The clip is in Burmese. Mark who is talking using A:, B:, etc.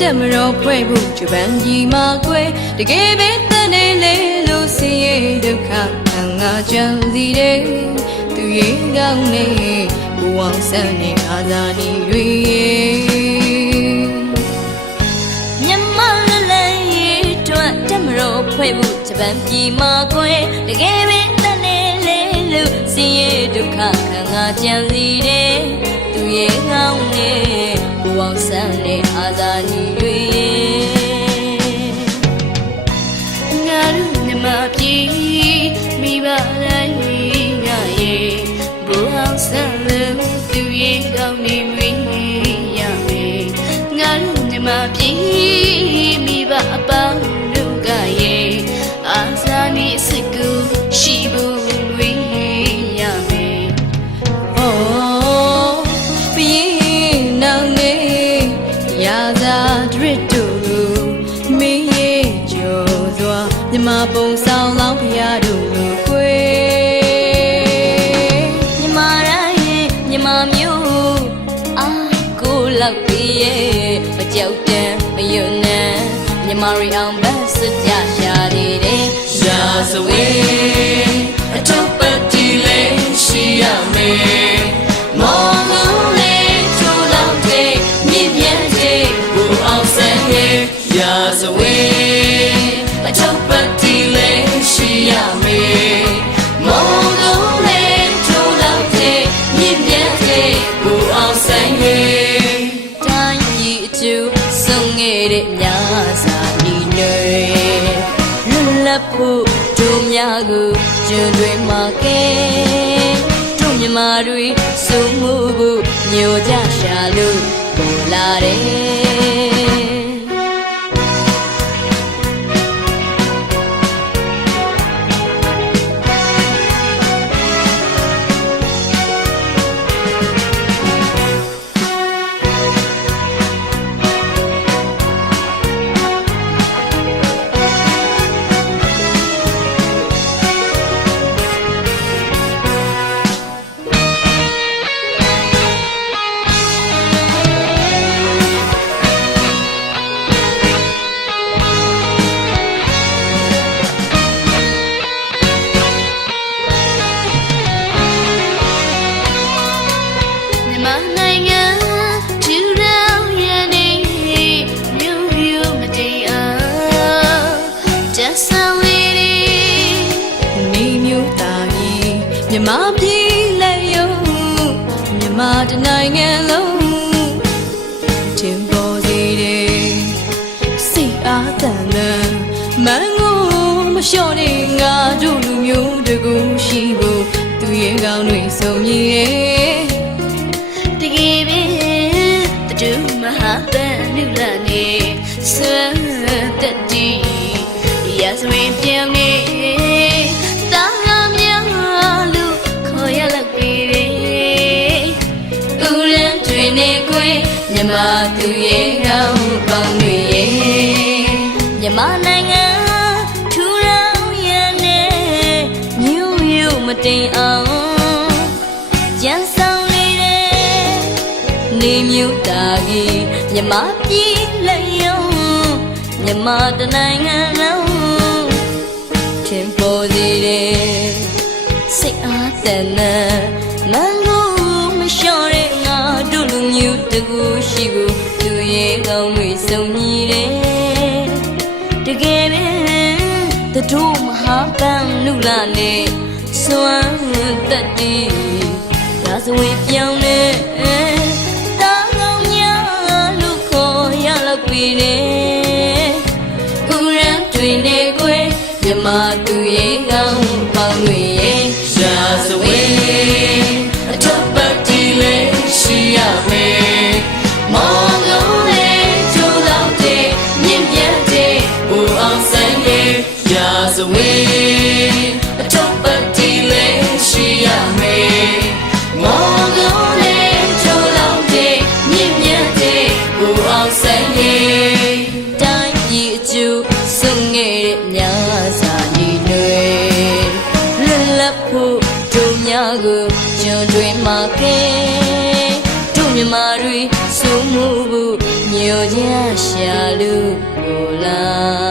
A: တက်မတော်ဖွဲ့ဖို့ဂျပန်ကြီးမှာကွယ်တကယ်ပဲတန်နေလေလို့ဆင်းရဲဒုက္ခခံငါကြံစီတယ်သူရင်ကောင်းနေဘဝဆန်းနေအာဇာနည်တွေရဲ့
B: မြမလလည်းရေးတွတ်တက်မတော်ဖွဲ့ဖို့ဂျပန်ပြည်မှာကွယ်တကယ်ပဲတန်နေလေလို့စင်ရဒုက္ခခံငါကြံစီတယ်သူရဲ့ကောင်းနေဘ ဝဆန်းနေအာသာနီတွေရဲ့
A: ငါတို့မြမပြည်မိဘတိုင်းငါရဲ့ဘုရားဆန်လို့သူရင်ကောင်းနေမွေးရမယ်ငါတို့မြမပြည်မိဘအပေါင်း ပုံဆောင်လောင်းဖရာတို့လိုကိုယ်
B: မြမရိုင်းမြမမျိုးအာကိုလောက်ပြည့်ရဲ့မကြောက်တမ်းမယွန်းနံမြမရီအောင်ဘတ်စကြရှာနေတယ်
C: ရာဇဝေးအထုပ်ပတ်တီလေးရှိရမယ်မော လွတ်လ
B: ပ်ဖို့တို့များကိုကျွန်းတွေမှာကဲတို့မြမာတွေစုံမှုဖို့ညိုကြရှာလို့ပေါ်လာတယ်
A: ပြည်လက်ယုံမြန်မာတနိုင်ငံလုံးထင်ပေါ်စေတယ်စိတ်အားတန်တန်မန်းကိုမလျှော့နေငါတို့လူမျိုးတကူရှိဖို့သူရဲ့ကောင်းတွေစုံညီရဲ့တကယ်ပဲတူမဟာပန်လူလာနေဆွမ်း မြမသူရဲ့ကောင်းပေါင်းတွေရဲ့
B: မြန်မာနိုင်ငံထူထောင်ရတဲ့မြို့မြို့မတိမ်အောင်ကြံဆောင်နေတဲ့နေမြို့တာကြီးမြန်မာပြည်လက်ယုံမြန်မာတနိုင်ငံလုံးထင်ပေါ်စေတဲ့စိတ်အားတန်တဲ့ ကူရှိကိုသူရဲ့ကောင်းတွေစုံညီတယ်တကယ်ပဲတတို့မဟာပန်းလူလာနေစွမ်းတက်တီဒါစဝေပြောင်းနေတာကောင်းများလူခေါ်ရလောက်ပြီလေဥရန်တွင်နေကွယ်မြမ မှာကဲတို့မြမာတွေစုံမှုဖို့ညိမျိုးချင်းရှာလူကိုလာ